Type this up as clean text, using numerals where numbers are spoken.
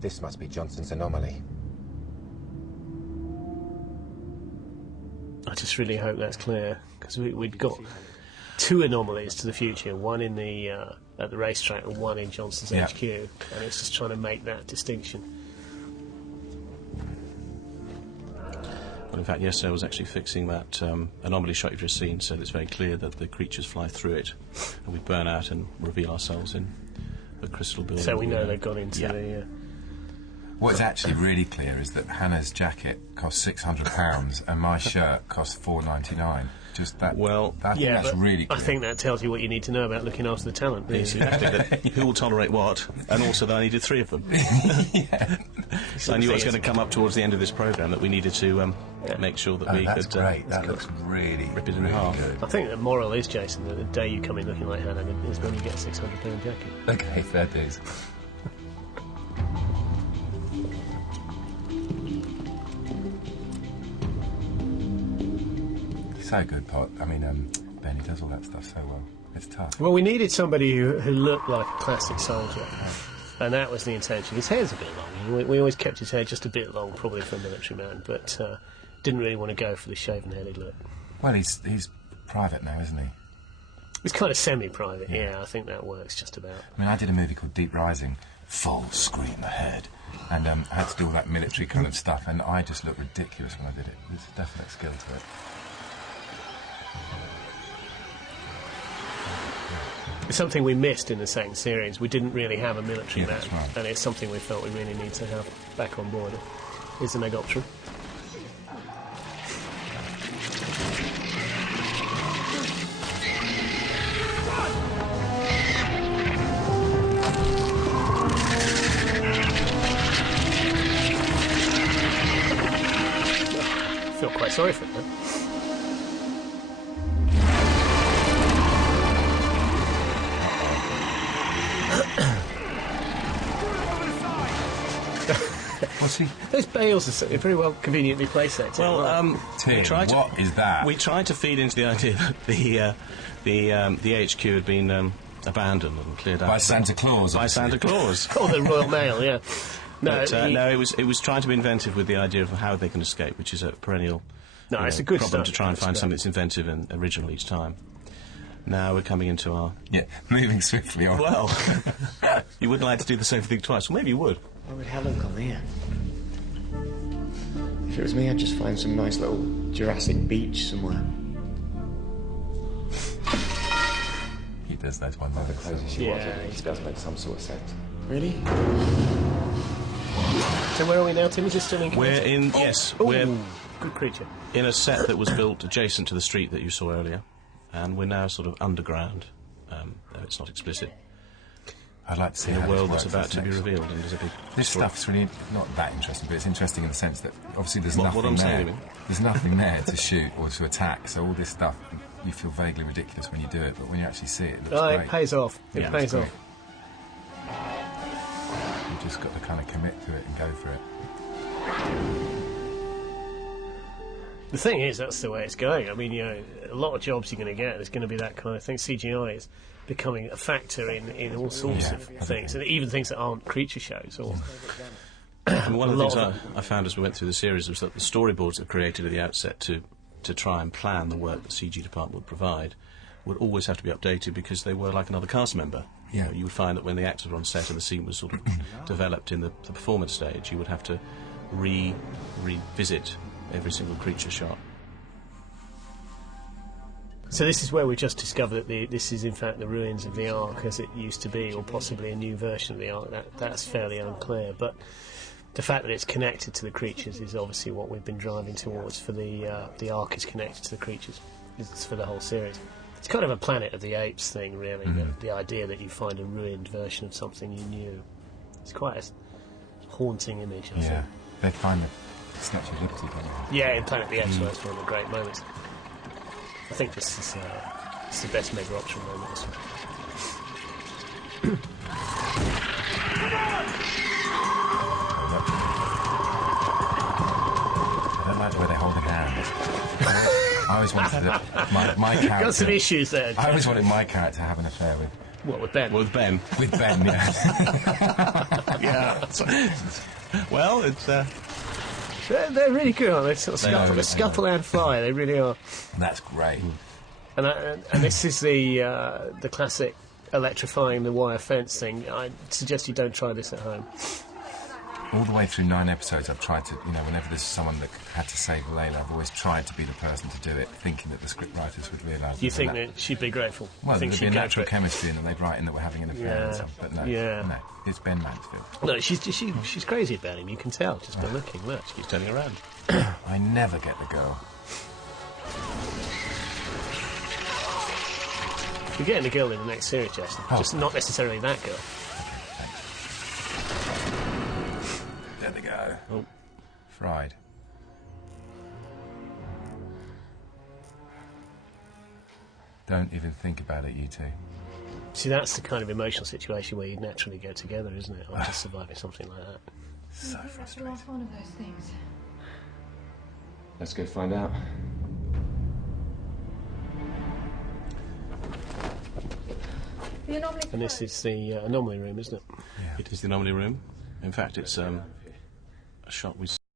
This must be Johnson's anomaly. I just really hope that's clear, because we'd got 2 anomalies to the future, one in the at the racetrack and one in Johnson's HQ, and it's just trying to make that distinction. Well, in fact, yesterday I was actually fixing that anomaly shot you've just seen, so that it's very clear that the creatures fly through it, and we burn out and reveal ourselves in the crystal building. So we know they've gone into the... What's actually really clear is that Hannah's jacket costs £600 and my shirt costs $4.99. Just that. Well, I think that's really clear. I think that tells you what you need to know about looking after the talent. Yes, who will tolerate what, and also that I needed 3 of them. So I knew it was going to come up towards the end of this programme that we needed to make sure that we that's could... great. That looks really, rip it in half. good. I think the moral is, Jason, that the day you come in looking like Hannah is when you get a £600 jacket. Okay, fair dues. So good, Pot. I mean, Ben, he does all that stuff so well. It's tough. Well, we needed somebody who looked like a classic soldier, and that was the intention. His hair's a bit long. We always kept his hair just a bit long, probably for a military man, but didn't really want to go for the shaven-headed look. Well, he's private now, isn't he? He's kind of semi-private, yeah, I think that works just about. I mean, I did a movie called Deep Rising, full screen ahead, and I had to do all that military kind of stuff, and I just looked ridiculous when I did it. There's a definite skill to it. It's something we missed in the second series. We didn't really have a military man, that's right. and it's something we felt we really need to have back on board. Here's the Megopteron. I feel quite sorry for it, though. Those bales are very well conveniently placed there. Well, Tim, what is that? We tried to feed into the idea that the HQ had been abandoned and cleared out by Santa Claus. By Santa Claus. Oh, the Royal Mail, yeah. No, it was trying to be inventive with the idea of how they can escape, which is a perennial it's a good problem start. to try and find something that's inventive and original each time. Now we're coming into our... Yeah, moving swiftly on. Well, you wouldn't like to do the same thing twice. Well, maybe you would. Why would Helen come here? If it was me, I'd just find some nice little Jurassic beach somewhere. He does those ones. The closer she was, it does make some sort of sense. Really? So where are we now, Tim? Is this still in... We're in... Yes, we're... Good creature. In a set that was built adjacent to the street that you saw earlier, and we're now sort of underground, though it's not explicit. I'd like to see in a a world that's about to be revealed. And there's a big this stuff's really not that interesting, but it's interesting in the sense that obviously there's nothing there. Saying, there's nothing there to shoot or to attack, so all this stuff, you feel vaguely ridiculous when you do it, but when you actually see it, it looks great. It pays off. It pays off. You've just got to kind of commit to it and go for it. The thing is, that's the way it's going. I mean, a lot of jobs you're going to get, there's going to be that kind of thing. CGI is becoming a factor in all sorts of things, and even things that aren't creature shows. Or one of the things I found as we went through the series was that the storyboards that were created at the outset to try and plan the work that the CG department would provide would always have to be updated because they were like another cast member. Yeah. You would find that when the actors were on set and the scene was sort of developed in the performance stage, you would have to revisit every single creature shot. So this is where we just discovered that this is in fact the ruins of the Ark as it used to be, or possibly a new version of the Ark. That's fairly unclear, but the fact that it's connected to the creatures is obviously what we've been driving towards. For the Ark is connected to the creatures. It's for the whole series. It's kind of a Planet of the Apes thing, really. The idea that you find a ruined version of something you knew. It's quite a haunting image, I think. They find the Statue of Liberty, don't they? Yeah, in Planet of the Apes, that's one of the great moments. I think this is the best Megopteron moment. I don't like the way they hold their hands. I always wanted my character... Got some issues there. I always wanted my character to have an affair with... What, with Ben? With Ben, yeah. Yeah. Well, it's... They're really good, aren't they? Sort of scuffle and fly, they really are. That's great. And this is the classic electrifying the wire fence thing. I suggest you don't try this at home. All the way through 9 episodes, I've tried to, whenever there's someone that had to save Layla, I've always tried to be the person to do it, thinking that the scriptwriters would realise. You think that she'd be grateful? Well, there'd be a natural chemistry, and they'd write in that we're having an affair and stuff. But no, it's Ben Mansfield. No, she's crazy about him. You can tell just by looking. Look, she keeps turning around. I never get the girl. You're getting the girl in the next series, Justin. Just not necessarily that girl. There they go. Oh, fried. Don't even think about it, you two. See, that's the kind of emotional situation where you'd naturally go together, isn't it? Or just surviving something like that. So frustrating. That's one of those things. Let's go find out. And this is the anomaly room, isn't it? Yeah. It is the anomaly room. In fact, it's a shot we